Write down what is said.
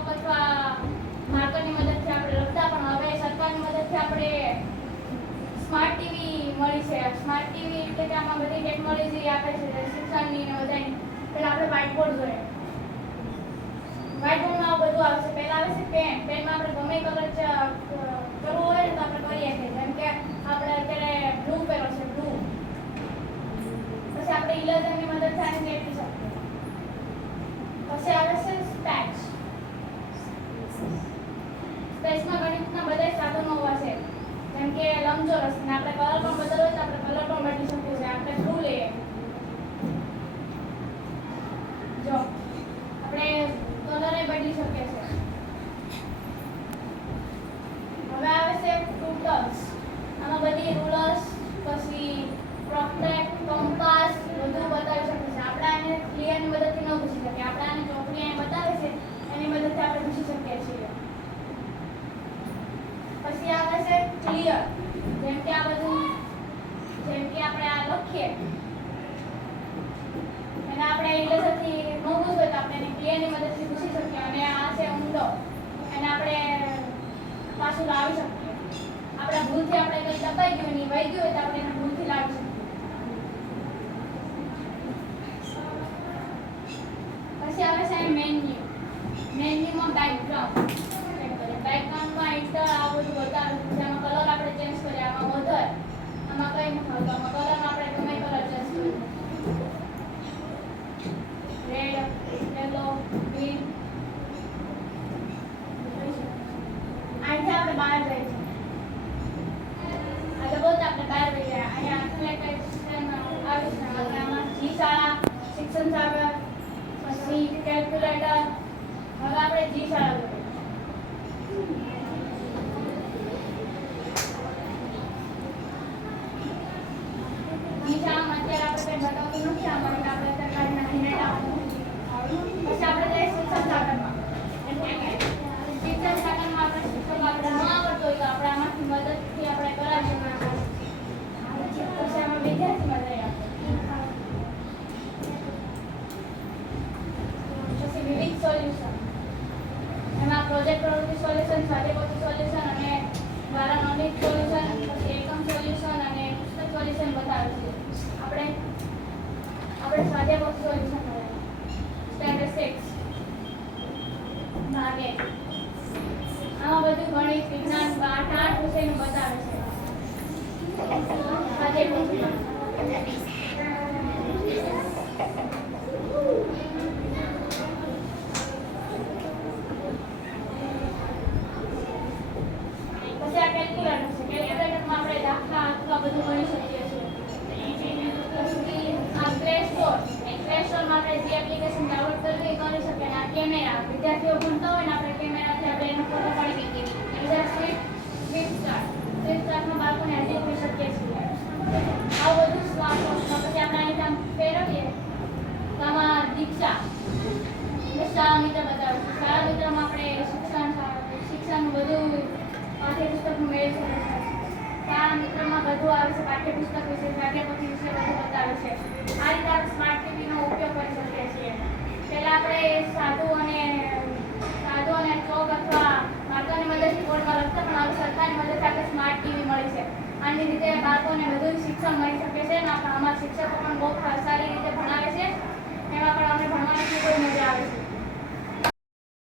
ચોક અથવા માર્કરની મદદથી આપણે લખતા, પણ હવે સરકારની મદદથી આપણે સ્માર્ટ ટીવી મળી છે. સ્માર્ટ ટીવી એટલે કે આમાં બધી ટેકનોલોજી આપે છે શિક્ષણની ને બધાની. પહેલા આપણે વ્હાઇટ બોર્ડ જોઈએ. વ્હાઇટ બોર્ડમાં આવું બધું આવે છે. પહેલા આવે છે પેન. પેનમાં આપણે ગમે કલર કરવો હોય ને તો આપણે કરીએ છીએ. જેમ કે આપણે અત્યારે બ્લુ પેલો છે, બ્લુ. પછી આપણે ઇરેઝરની મદદથી આને ચેપી શકીએ. પછી આવે છે સ્કેચ. સ્કેચમાં ગણિતના બધા સાધનો હોય છે. જેમ કે લંબચોરસ, ને આપણે કલર પણ બદલવો હોય તો આપણે કલર પણ બદલી શકીએ છીએ. આપણે બ્લુ લઈએ, જો આપણે કલર એ બદલી શકીએ છીએ. હવે આવે છે ટૂલ્સ. આમાં બધી રૂલર્સ, પછી પ્રોટ્રેક્ટ, કંપાસ બધું બતાવી શકે છે. આપણે આને ક્લિયરની મદદથી ન પૂછી શકીએ. આપણે આને ચોકડી અહીં બતાવે છે એની મદદથી આપણે પૂછી શકીએ છીએ. પછી આવે છે ક્લિયર. જેમ કે આ બધું, જેમ કે આપણે આ લખીએ અને આપણે ઇરેઝરથી ન પૂછવું હોય તો આપણે એને ક્લિયરની મદદથી પૂછી શકીએ. અને આ છે ઊંડો, એને આપણે પાછું લાવી શકીએ. આપણા ભૂલથી આપણે કંઈ દબાઈ ગયું ને વહી ગયું હોય તો આપણે એને ભૂલથી લાવી શકીએ. પછી આવે છે મેન્યુ. મેન્યુમાં બેકગ્રાઉન્ડ. બેકગ્રાઉન્ડમાં ઇન્ટર આ બધું બતાવે છે. આમાં કલર આપણે ચેન્જ કરીએ. આમાં વધારે, આમાં કંઈ નથી આવતું. આમાં કલરમાં આપણે ગમે કલર ચેન્જ કરીએ. Red, yellow, green. અહીંથી આપણે બહાર જઈએ છીએ. આ લોકો આપણે બહાર જઈ ગયા. અહીંયા સિલેક્ટેડ આવી છે. આમાં જી શાળા, શિક્ષણ સાગર, પછી કેલ્ક્યુલેટર. હવે આપણે જી શાળા જોઈએ. જી શાળામાં અત્યારે આપણે કંઈ બતાવતું નથી. આમાં આપણે સરકારી નાની આપવાનું. પછી આપણે જઈએ શિક્ષણ સાગરમાં. શિક્ષણ સાગરમાં આપણે શિક્ષક આપણે ન આવડતો હોય તો આપણે આમાંથી મદદથી આપણે કરાવી શકીએ. પછી આમાં વિદ્યાર્થીમાં જઈએ આપણે. પછી વિવિધ સોલ્યુશન. એમાં પ્રોજેક્ટ પ્રવૃત્તિ સોલ્યુશન, સ્વાધ્યાય સોલ્યુશન અને દ્વારા નોંધિત સોલ્યુશન, પછી એકમ સોલ્યુશન અને પુસ્તક સોલ્યુશન બતાવે છે. આપણે સ્વાધ્યાય સોલ્યુશન કરીએ. સ્ટેન્ડર્ડ 6 ભાગ 1. આમાં બધું ગણિત, વિજ્ઞાન, 8 વિષયનું બતાવે છે. સ્વાધ્યાય બધું કરી શકીએ છીએ. પછી આ પ્લે સ્ટોર. પ્લે સ્ટોરમાં આપણે જે એપ્લિકેશન ડાઉનલોડ કરવી કરી શકીએ. અને આ કેમેરા, વિદ્યાર્થીઓ ભણતા હોય ને આપણે કેમેરાથી આપણે એનો ફોટો પાડી શકીએ. બીજા સ્વીપચાર્ટમાં બાળકોને હાજર કરી શકીએ છીએ. આવું બધું સ્વાસ્થ્યમાં. પછી આપણે અહીં આમ ફેરવીએ તો આમાં દીક્ષા શાળા મિત્ર બતાવે છે. શાળા મિત્રમાં આપણે શિક્ષણનું બધું પાઠ્યપુસ્તકનું મેળવી શકીએ છીએ. શાળા મિત્રમાં બધું આવે છે. પાઠ્યપુસ્તક વિશે, સ્વાધ્યાય વિશે બધું બતાવે છે. આ રીતે આપણે સ્માર્ટ ટીવીનો ઉપયોગ કરી શકીએ છીએ. પહેલાં આપણે સાધુ અને ચોક અથવા માર્કરની મદદથી બોર્ડમાં લખતા, પણ હવે સરકારની મદદથી આપણે સ્માર્ટ ટીવી મળી છે. આની રીતે બાળકોને બધું શિક્ષણ મળી શકે છે. અને અમારા શિક્ષકો પણ બહુ સારી રીતે ભણાવે છે. એમાં પણ અમને ભણવાની ખૂબ જ મજા આવે છે.